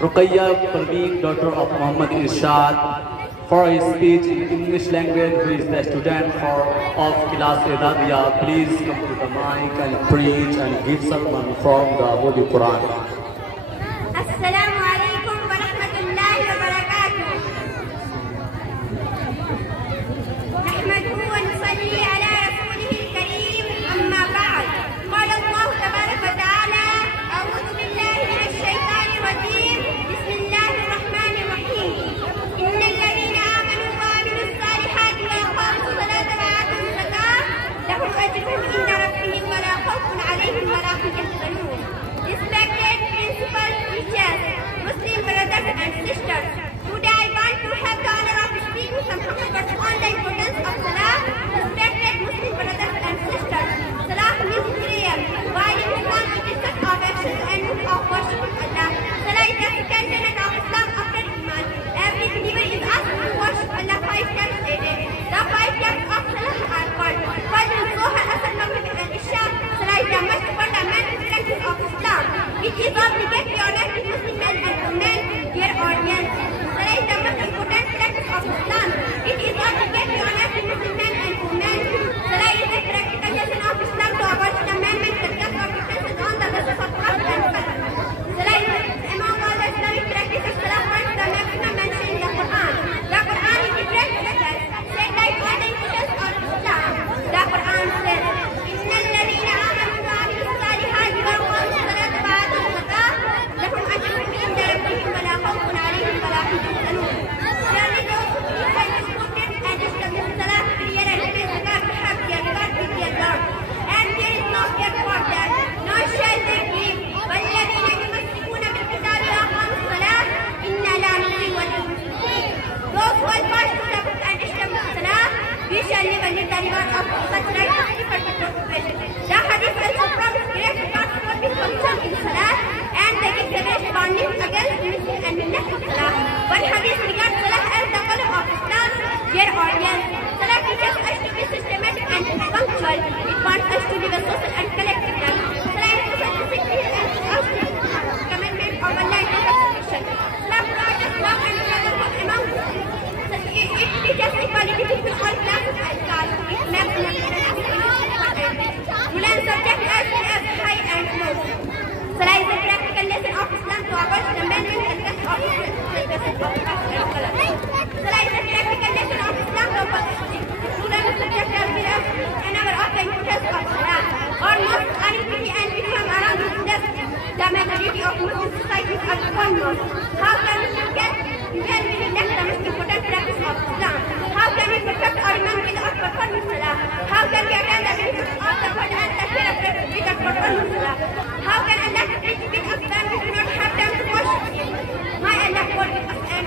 Ruqayya Parveen, daughter of Muhammad Irshad, for his speech in English language, who is the student of Class Edadiya. Please come to the mic and preach and give sermon from the Holy Quran. Assalamu alaikum wa rahmatullahi wa barakatuh. نحمده ونصلي على رسوله الكريم أما بعد. قال الله تبارك وتعالى: أعوذ بالله من الشيطان الرجيم. بسم الله الرحمن الرحيم. إن الذين آمنوا وعملوا الصالحات وأقاموا الصلاة وآتوا الزكاة لهم أجرهم عند ربهم ولا خوف عليهم ولا هم يحزنون. Respected principal teachers, Muslim brothers and sisters, today I want to have the honor of speaking some words on the importance of Salah. Respected Muslim brothers and sisters, Salah means prayer. While in Islam it is such of action and of worshiping Allah. Salah is the second tenet of Islam after Iman. Every believer is asked to worship Allah 5 times a day. The 5 times of Salah are called Fajr, Zohar, Asr, Maghrib and Isha. Salah is the most fundamental practice of Islam. It is obligatory on every Muslim man and woman, dear audience. Salah is the most important practice of Islam. It is obligatory on every Muslim man and woman. Salah is a practical lesson of Islam to avoid the man-made shirkiyat or differences on the basis of caste and color. Salah is among all the Islamic practices. Salah points the maximum mentioned in the Quran. The Quran is different letters, said like all the importance of Islam. The Quran says, إن الذين آمنوا وعملوا الصالحات وأقاموا الصلاة وآتوا الزكاة لهم أجرهم عند ربهم ولا خوف عليهم ولا هم يحزنون. Surely those who believe and do good deeds and establish salah, prayer and pay zakat have their reward with their Lord. And there is no fear for them, nor shall they grieve. والذين يمسكون بالكتاب وأقاموا الصلاة إنا لا نضيع أجر المصلين. Those who hold fast to the book and establish salah, we shall never leave the reward of such righteous effort to profession. The hadith also promised great rewards for people concerned in salah, and they give the best warning against missing and neglect of salah. One hadith regards salah as the color of Islam. Dear audience, salah teaches us to be systematic and punctual. It wants us to live a social and collective life. Salah is social discipline and absolute commandment of Allah and submission. Salah promotes love and brotherhood among Muslims. It teaches equality between all classes and castes. It makes you learn subjects as high and low. Salah is a practical lesson of Islam to avoid the man-made shirkiyat of caste and color. Salah is a practical lesson of Islam to avoid to learn subjects as well as another of the importance of Salah. Our mosques are in beauty and become around this. The majority of Muslim societies are convert. How can we neglect the most important practice of Islam? How can we perfect our iman without performing Salah? How can we attain the benefits of the word and the hereafter without performing Salah? How can Allah teach with us when we do not have time to worship Him? May Allah forgive us and